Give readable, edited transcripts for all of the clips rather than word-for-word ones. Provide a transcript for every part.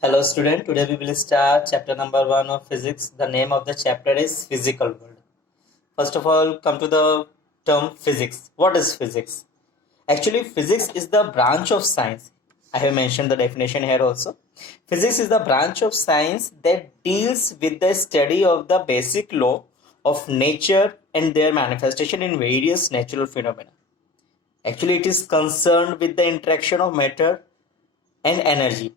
Hello student, today we will start chapter number 1 of physics. The name of the chapter is physical world. First of all, come to the term physics. What is physics? Actually, physics is the branch of science. I have mentioned the definition here also. Physics is the branch of science that deals with the study of the basic law of nature and their manifestation in various natural phenomena. Actually, it is concerned with the interaction of matter and energy.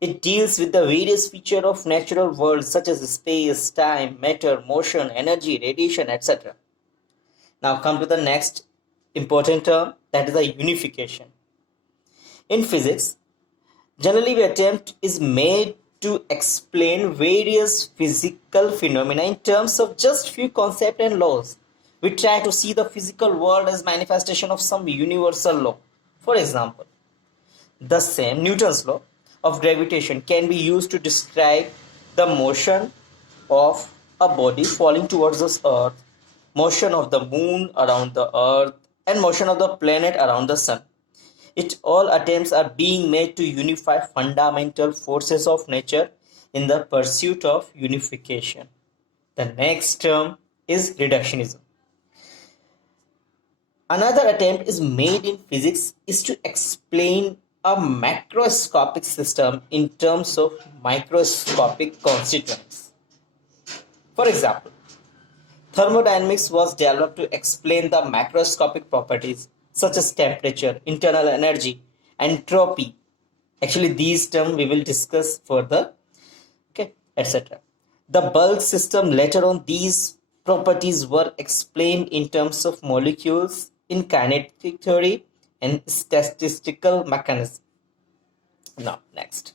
It deals with the various features of natural world such as space, time, matter, motion, energy, radiation, etc. Now come to the next important term, that is the unification. In physics, generally the attempt is made to explain various physical phenomena in terms of just few concepts and laws. We try to see the physical world as manifestation of some universal law. For example, the same Newton's law of gravitation can be used to describe the motion of a body falling towards the earth, motion of the moon around the earth, and motion of the planet around the sun. All attempts are being made to unify fundamental forces of nature in the pursuit of unification. The next term is reductionism. Another attempt is made in physics is to explain a macroscopic system in terms of microscopic constituents. For example, thermodynamics was developed to explain the macroscopic properties such as temperature, internal energy, entropy. Actually, these terms we will discuss further, okay, etc. The bulk system, later on, these properties were explained in terms of molecules in kinetic theory and statistical mechanism. Now, next.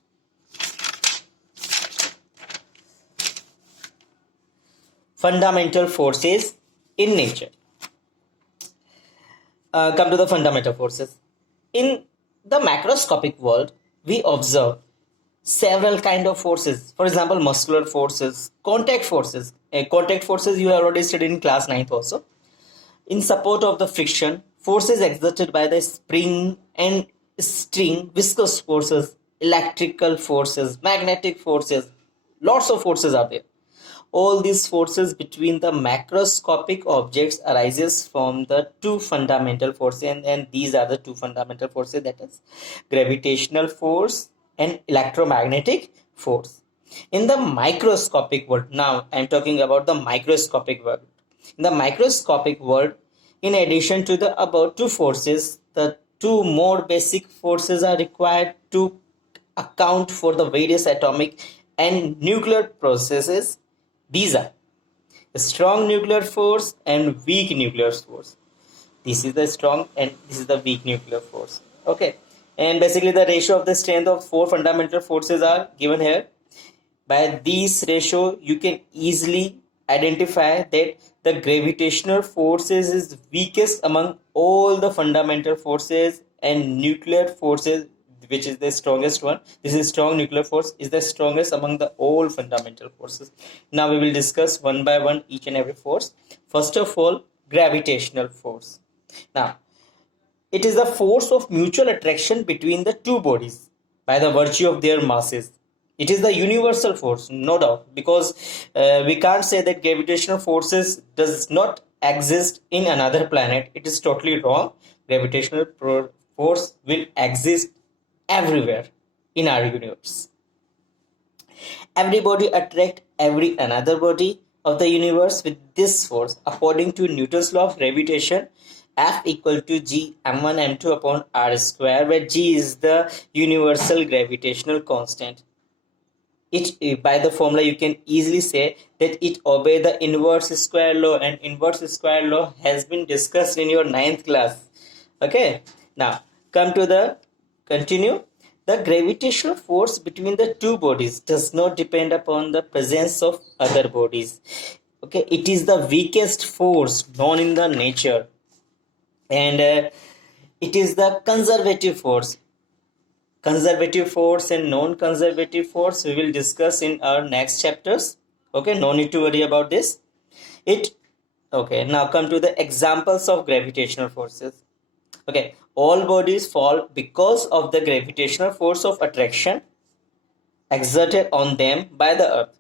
Fundamental forces in nature. Come to the fundamental forces. In the macroscopic world, we observe several kind of forces. For example, muscular forces, contact forces. Contact forces you have already studied in class 9th also. In support of the friction, forces exerted by the spring and string, viscous forces, electrical forces, magnetic forces, lots of forces are there. All these forces between the macroscopic objects arises from the two fundamental forces, and these are the two fundamental forces, that is gravitational force and electromagnetic force. In the microscopic world, now I am talking about the microscopic world. In the microscopic world, in addition to the above two forces, the two more basic forces are required to account for the various atomic and nuclear processes. These are the strong nuclear force and weak nuclear force. This is the strong and this is the weak nuclear force. Okay, and basically the ratio of the strength of four fundamental forces are given here. By this ratio, you can easily identify that the gravitational forces is weakest among all the fundamental forces, and nuclear forces, which is the strongest one, this is strong nuclear force, is the strongest among the all fundamental forces. Now we will discuss one by one each and every force. First of all, gravitational force. Now, it is the force of mutual attraction between the two bodies by the virtue of their masses. It is the universal force, no doubt, because we can't say that gravitational forces does not exist in another planet. It is totally wrong. Gravitational force will exist everywhere in our universe. Every body attracts every another body of the universe with this force. According to Newton's law of gravitation, F equal to G m1 m2 upon r square, where G is the universal gravitational constant. By the formula you can easily say that it obeys the inverse square law, and inverse square law has been discussed in your 9th class. Okay, now come to the continue. The gravitational force between the two bodies does not depend upon the presence of other bodies. Okay, it is the weakest force known in the nature, and it is the conservative force. Conservative force and non-conservative force we will discuss in our next chapters. Okay, no need to worry about this. Okay, now come to the examples of gravitational forces. Okay, all bodies fall because of the gravitational force of attraction exerted on them by the Earth.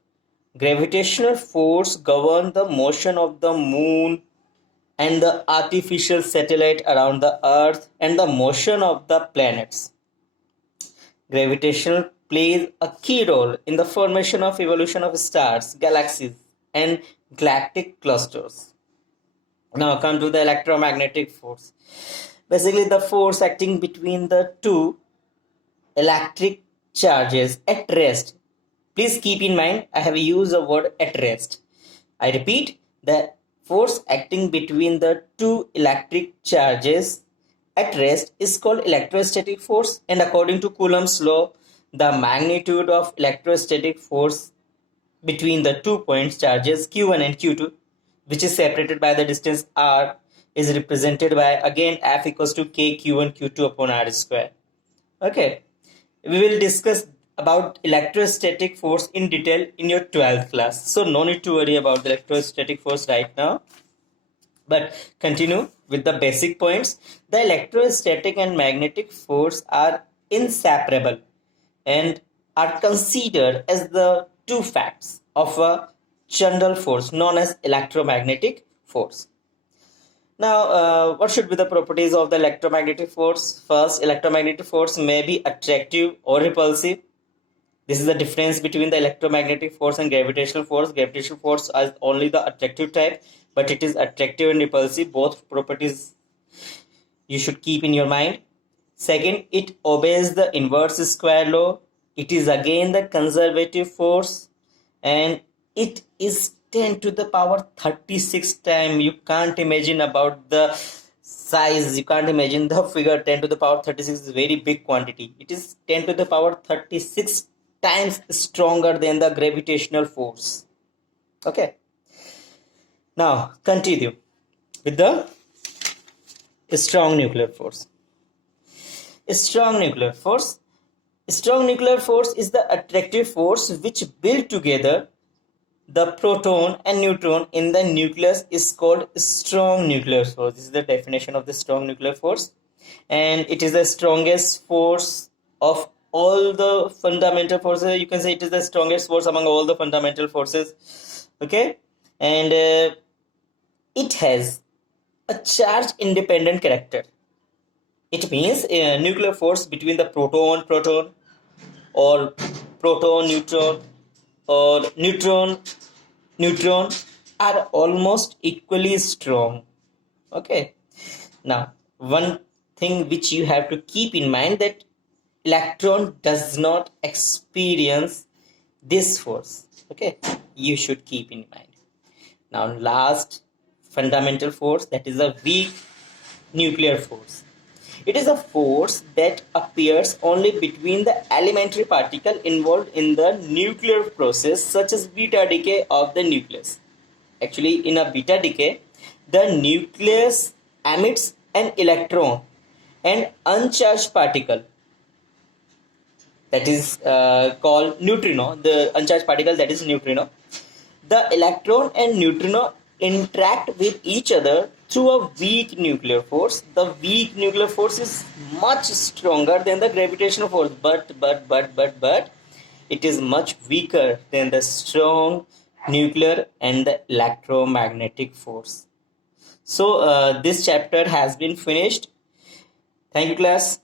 Gravitational force governs the motion of the moon and the artificial satellite around the Earth and the motion of the planets. Gravitational plays a key role in the formation of evolution of stars, galaxies, and galactic clusters. Now come to the electromagnetic force. Basically, the force acting between the two electric charges at rest. Please keep in mind, I have used the word at rest. I repeat, the force acting between the two electric charges at rest is called electrostatic force, and according to Coulomb's law, the magnitude of electrostatic force between the 2 point charges q1 and q2, which is separated by the distance r, is represented by again F equals to k q1 q2 upon r square. Okay, we will discuss about electrostatic force in detail in your 12th class, so no need to worry about the electrostatic force right now, but continue with the basic points. The electrostatic and magnetic force are inseparable and are considered as the two facts of a general force known as electromagnetic force. Now, what should be the properties of the electromagnetic force? First, electromagnetic force may be attractive or repulsive. This is the difference between the electromagnetic force and gravitational force. Gravitational force is only the attractive type, but it is attractive and repulsive. Both properties you should keep in your mind. Second, it obeys the inverse square law. It is again the conservative force, and it is 10 to the power 36 time. You can't imagine about the size. You can't imagine the figure 10 to the power 36 is a very big quantity. It is 10 to the power 36 times stronger than the gravitational force. Okay. Now, continue with the strong nuclear force. Strong nuclear force. Strong nuclear force is the attractive force which build together the proton and neutron in the nucleus is called strong nuclear force. This is the definition of the strong nuclear force, and it is the strongest force of all the fundamental forces. You can say it is the strongest force among all the fundamental forces. Okay, and it has a charge independent character. It means a nuclear force between the proton or proton neutron or neutron are almost equally strong. Okay, now one thing which you have to keep in mind, that electron does not experience this force. Okay, you should keep in mind. Now last fundamental force, that is a weak nuclear force. It is a force that appears only between the elementary particle involved in the nuclear process, such as beta decay of the nucleus. Actually, in a beta decay, the nucleus emits an electron and uncharged particle, that is called neutrino. The uncharged particle, that is neutrino. The electron and neutrino interact with each other through a weak nuclear force. The weak nuclear force is much stronger than the gravitational force, but it is much weaker than the strong nuclear and the electromagnetic force. So this chapter has been finished. Thank you, class.